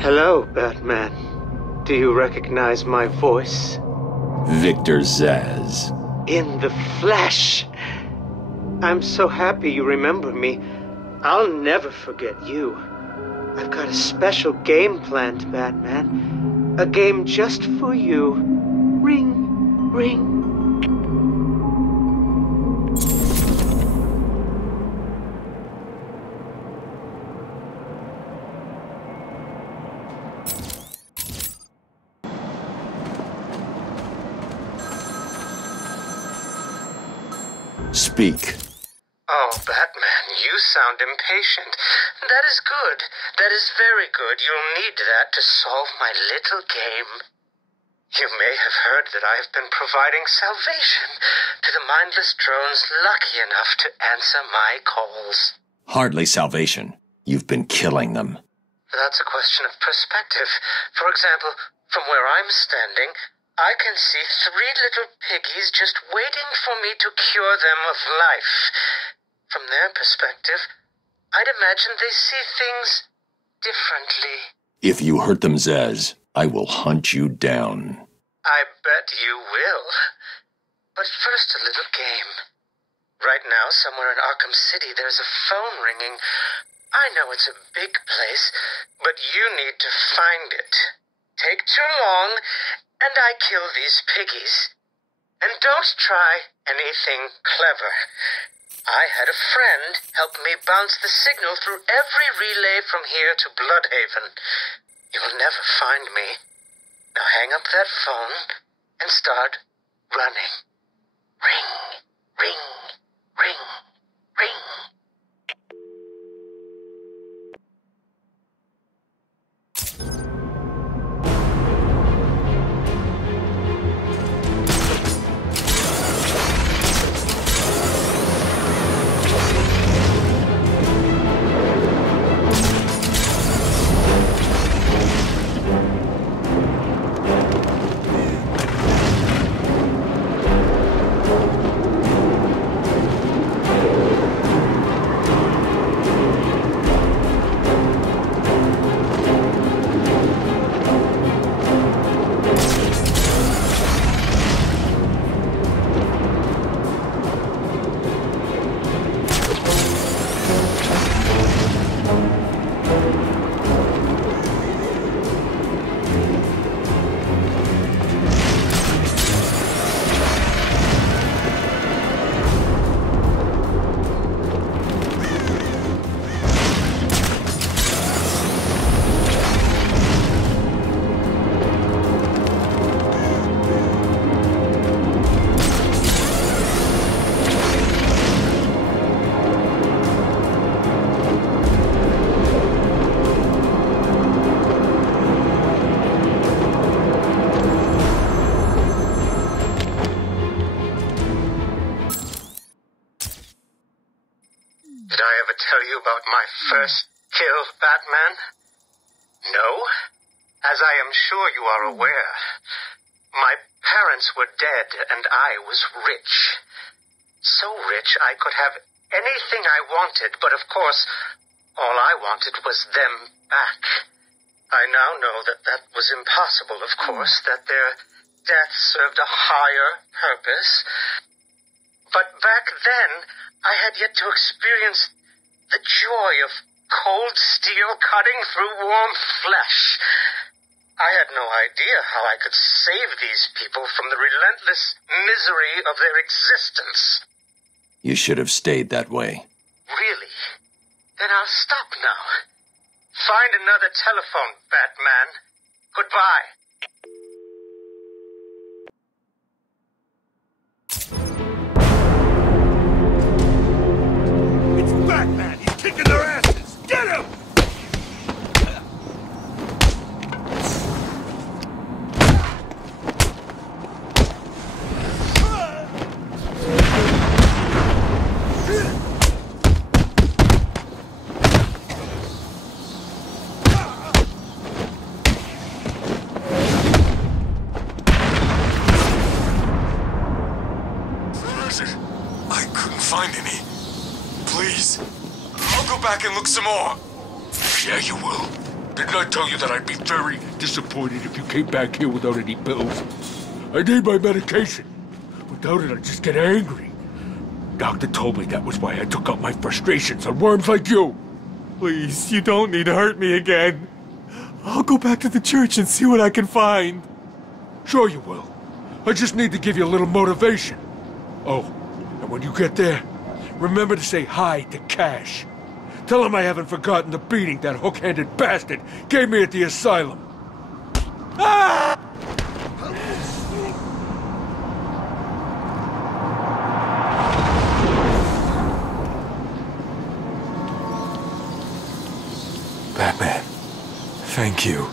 Hello, Batman. Do you recognize my voice? Victor Zsasz. In the flesh! I'm so happy you remember me. I'll never forget you. I've got a special game planned, Batman. A game just for you. Ring, ring. Speak. Oh, Batman, you sound impatient. That is good. That is very good. You'll need that to solve my little game. You may have heard that I've been providing salvation to the mindless drones lucky enough to answer my calls. Hardly salvation. You've been killing them. That's a question of perspective. For example, from where I'm standing, I can see 3 little piggies just waiting for me to cure them of life. From their perspective, I'd imagine they see things differently. If you hurt them, Zsasz, I will hunt you down. I bet you will. But first, a little game. Right now, somewhere in Arkham City, there's a phone ringing. I know it's a big place, but you need to find it. Take too long, and I kill these piggies. And don't try anything clever. I had a friend help me bounce the signal through every relay from here to Bloodhaven. You'll never find me. Now hang up that phone and start running. Ring, ring, ring, ring. Did I ever tell you about my first kill, Batman? No? As I am sure you are aware, my parents were dead and I was rich. So rich I could have anything I wanted, but of course, all I wanted was them back. I now know that that was impossible, of course, that their death served a higher purpose. But back then, I had yet to experience the joy of cold steel cutting through warm flesh. I had no idea how I could save these people from the relentless misery of their existence. You should have stayed that way. Really? Then I'll stop now. Find another telephone, Batman. Goodbye. Batman, he's kicking their asses! Get him! I couldn't find any. Please, I'll go back and look some more. Yeah, you will. Didn't I tell you that I'd be very disappointed if you came back here without any pills? I need my medication. Without it, I'd just get angry. Doctor told me that was why I took out my frustrations on worms like you. Please, you don't need to hurt me again. I'll go back to the church and see what I can find. Sure you will. I just need to give you a little motivation. Oh, and when you get there, remember to say hi to Cash. Tell him I haven't forgotten the beating that hook-handed bastard gave me at the asylum. Ah! Batman, thank you.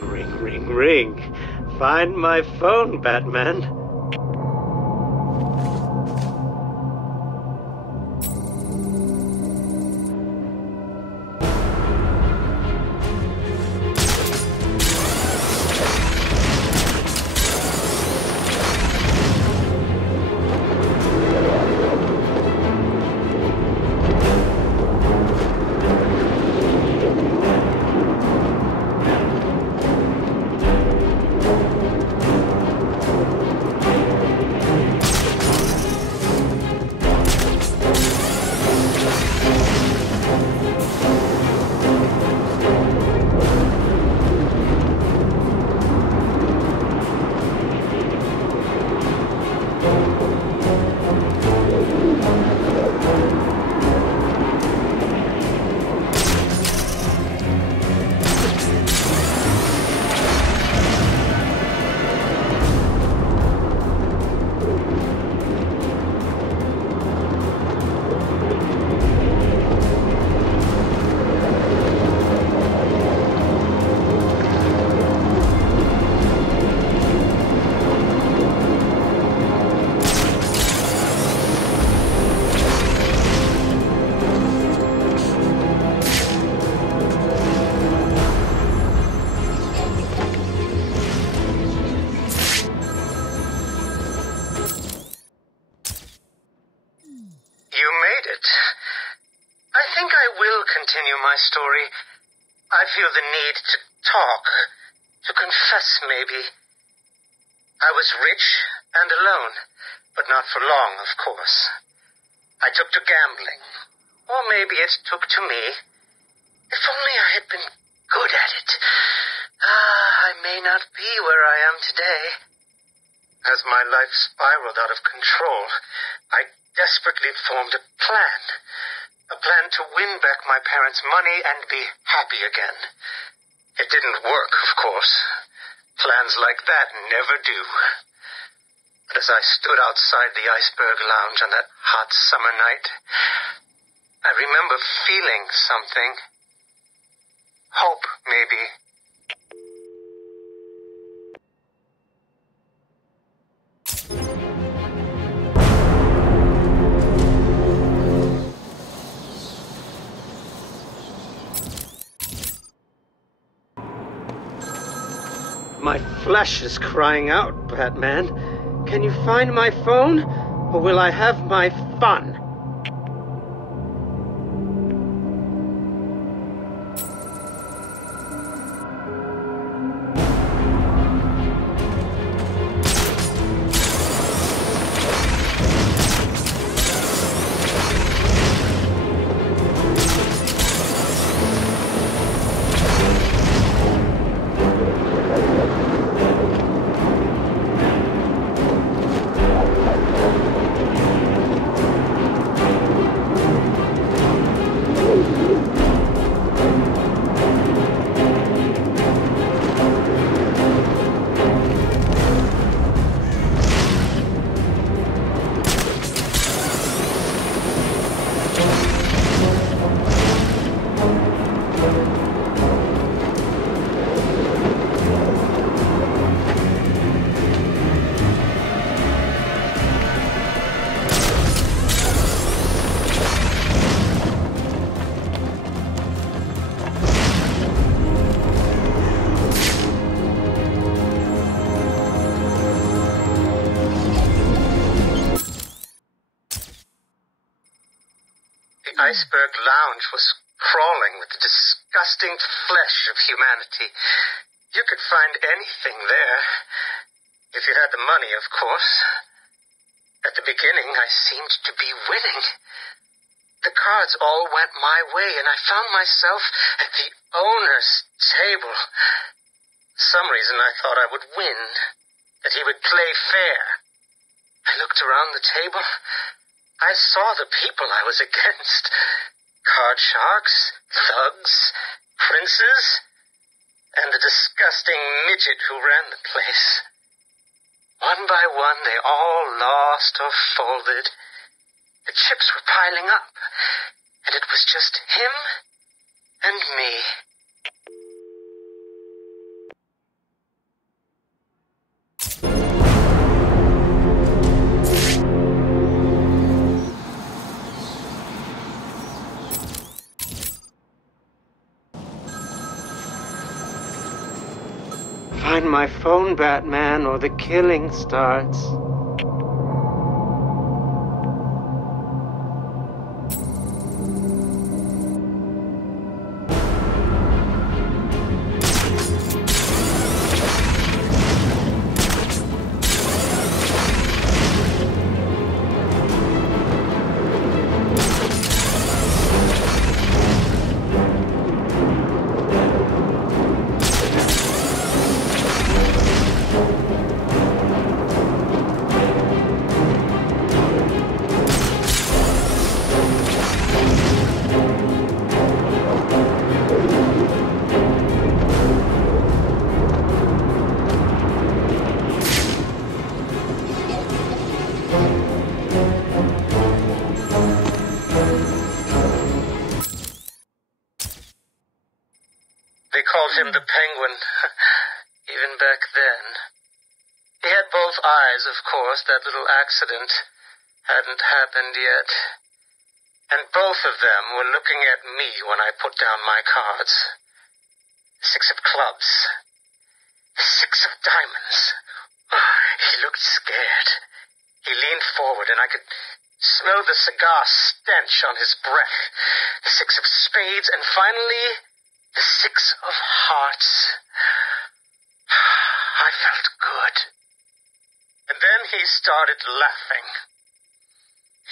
Ring, ring, ring. Find my phone, Batman. Continue my story. I feel the need to talk, to confess maybe. I was rich and alone, but not for long, of course. I took to gambling, or maybe it took to me. If only I had been good at it. I may not be where I am today. As my life spiraled out of control, I desperately formed a plan. A plan to win back my parents' money and be happy again. It didn't work, of course. Plans like that never do. But as I stood outside the Iceberg Lounge on that hot summer night, I remember feeling something. Hope, maybe. My flesh is crying out, Batman. Can you find my phone, or will I have my fun? iceberg lounge was crawling with the disgusting flesh of humanity. You could find anything there. If you had the money, of course. At the beginning, I seemed to be winning. The cards all went my way, and I found myself at the owner's table. For some reason, I thought I would win, that he would play fair. I looked around the table. I saw the people I was against. Card sharks, thugs, princes, and the disgusting midget who ran the place. One by one, they all lost or folded. The chips were piling up, and it was just him and me. Find my phone, Batman, or the killing starts. They called him the Penguin, even back then. He had both eyes, of course. That little accident hadn't happened yet. And both of them were looking at me when I put down my cards. 6 of clubs. 6 of diamonds. He looked scared. He leaned forward, and I could smell the cigar stench on his breath. The 6 of spades, and finally, the 6 of hearts. I felt good. And then he started laughing.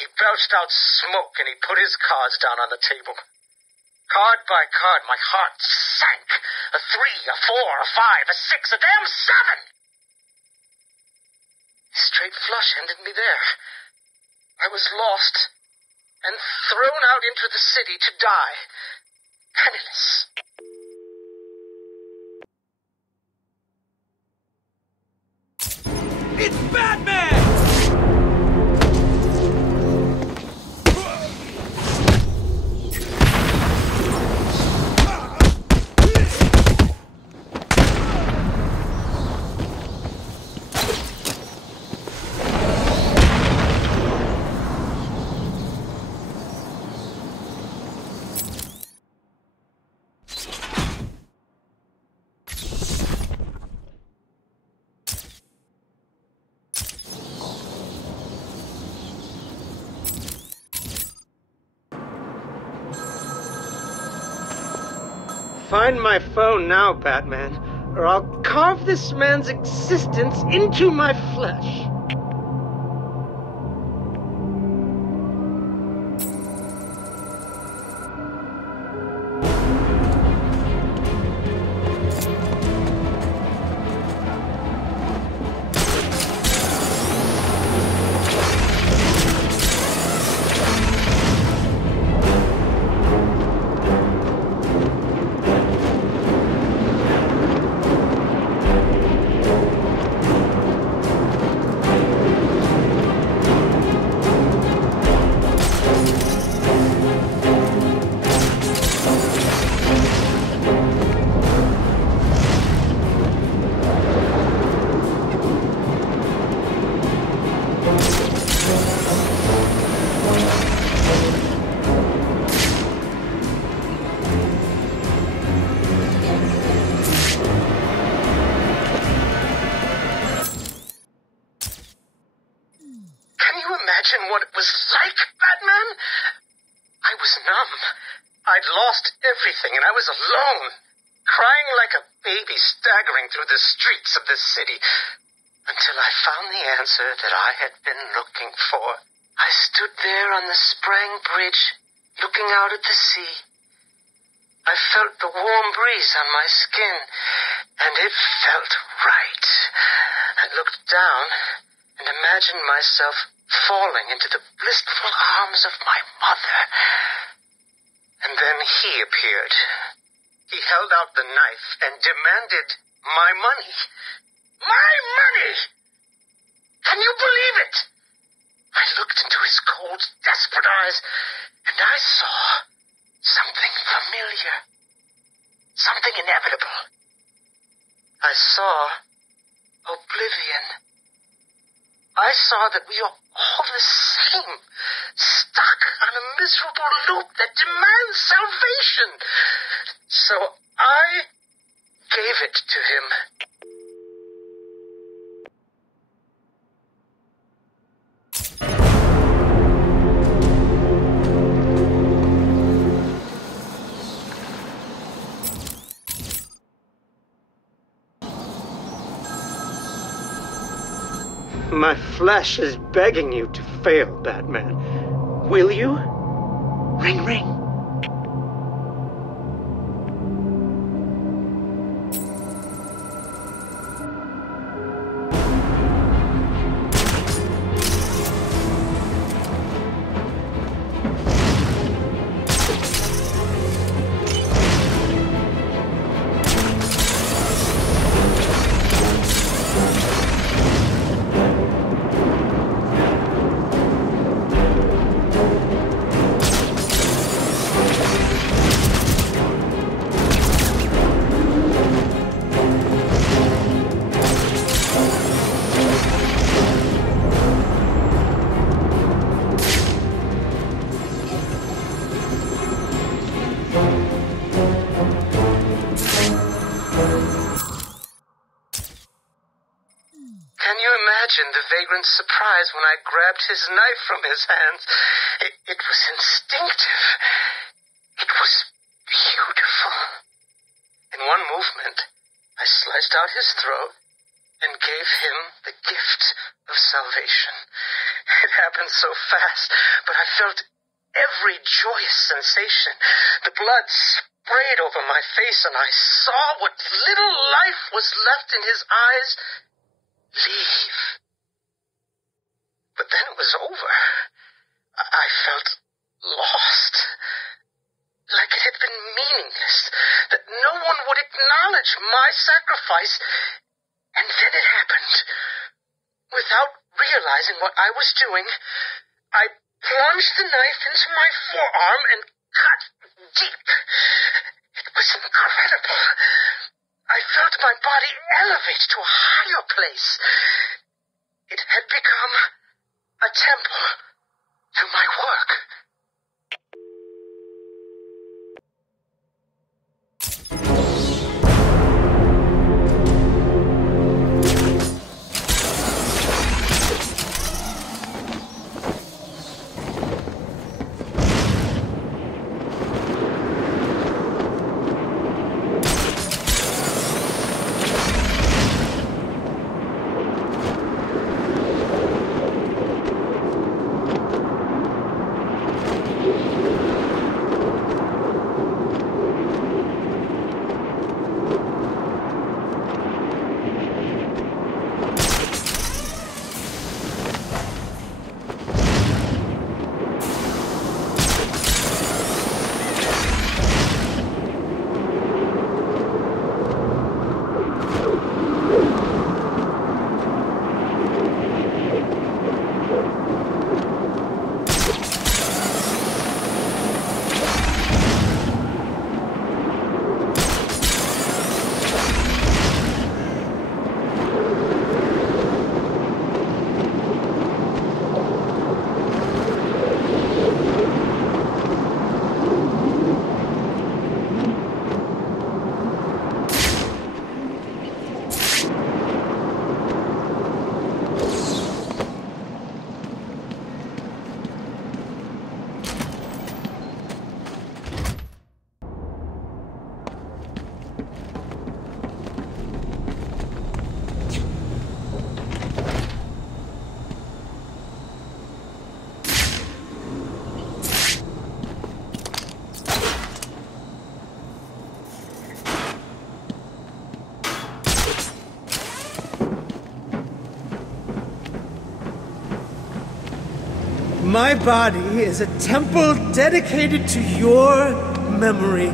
He belched out smoke, and he put his cards down on the table. Card by card, my heart sank. A 3, a 4, a 5, a 6, a damn 7! Straight flush ended me there. I was lost and thrown out into the city to die, penniless. It's Batman! Find my phone now, Batman, or I'll carve this man's existence into my flesh. Imagine what it was like, Batman? I was numb. I'd lost everything, and I was alone, crying like a baby staggering through the streets of the city, until I found the answer that I had been looking for. I stood there on the Sprang Bridge, looking out at the sea. I felt the warm breeze on my skin, and it felt right. I looked down and imagined myself falling into the blissful arms of my mother. And then he appeared. He held out the knife and demanded my money. My money! Can you believe it? I looked into his cold, desperate eyes, and I saw something familiar. Something inevitable. I saw oblivion. I saw that we are all the same, stuck on a miserable loop that demands salvation. So I gave it to him. My flesh is begging you to fail, Batman. Will you? Ring, ring. The vagrant's surprise when I grabbed his knife from his hands. It was instinctive. It was beautiful. In one movement, I sliced out his throat and gave him the gift of salvation. It happened so fast, but I felt every joyous sensation. The blood sprayed over my face, and I saw what little life was left in his eyes leave. But then it was over. I felt lost. Like it had been meaningless. That no one would acknowledge my sacrifice. And then it happened. Without realizing what I was doing, I plunged the knife into my forearm and cut deep. It was incredible. I felt my body elevate to a higher place. It had become a temple to my work. My body is a temple dedicated to your memory.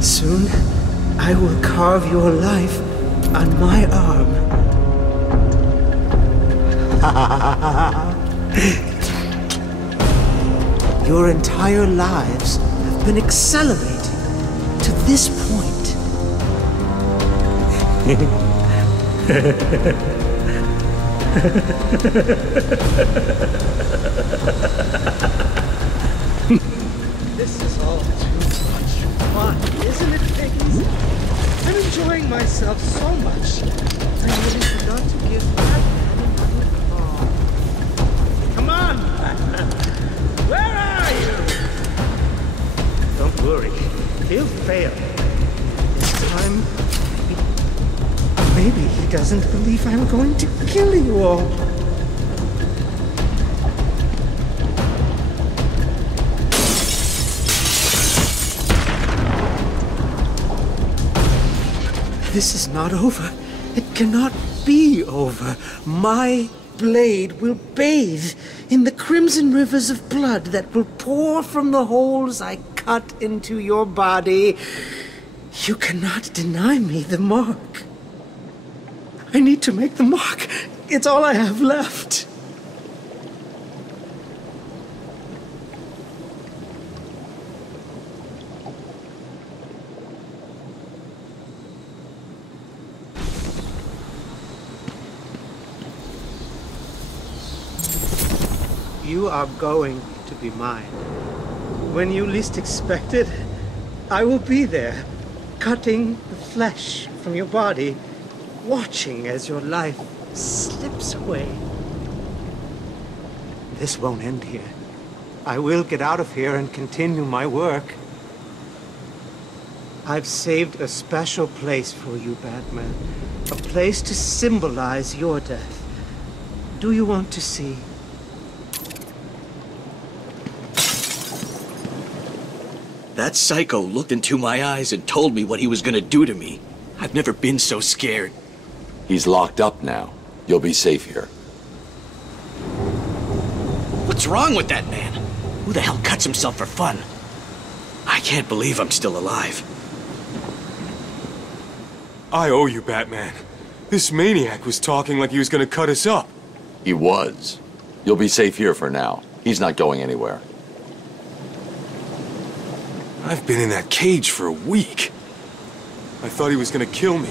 Soon, I will carve your life on my arm. Your entire lives have been accelerated to this point. This is all too much fun, isn't it, Peggy? I'm enjoying myself so much. I really forgot to give Batman another call. Come on, Batman. Where are you? Don't worry. He'll fail. This time, maybe he doesn't believe I'm going to kill you all. This is not over. It cannot be over. My blade will bathe in the crimson rivers of blood that will pour from the holes I cut into your body. You cannot deny me the mark. I need to make the mark. It's all I have left. You are going to be mine. When you least expect it, I will be there, cutting the flesh from your body, watching as your life slips away. This won't end here. I will get out of here and continue my work. I've saved a special place for you, Batman. A place to symbolize your death. Do you want to see? That psycho looked into my eyes and told me what he was gonna do to me. I've never been so scared. He's locked up now. You'll be safe here. What's wrong with that man? Who the hell cuts himself for fun? I can't believe I'm still alive. I owe you, Batman. This maniac was talking like he was gonna cut us up. He was. You'll be safe here for now. He's not going anywhere. I've been in that cage for a week. I thought he was gonna kill me.